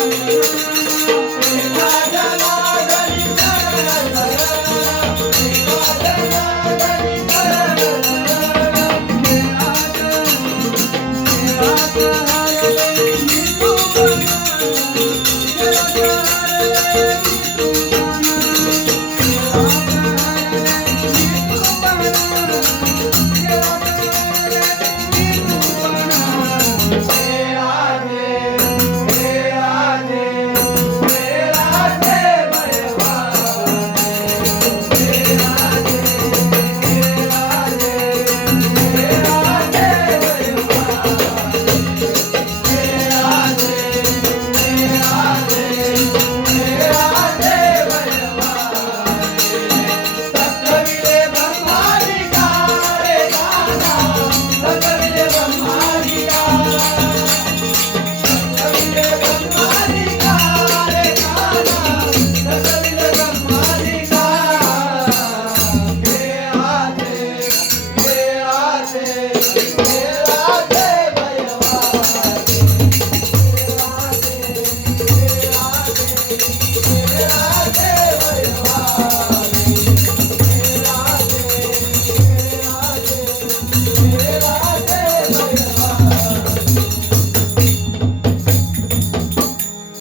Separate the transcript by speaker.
Speaker 1: Música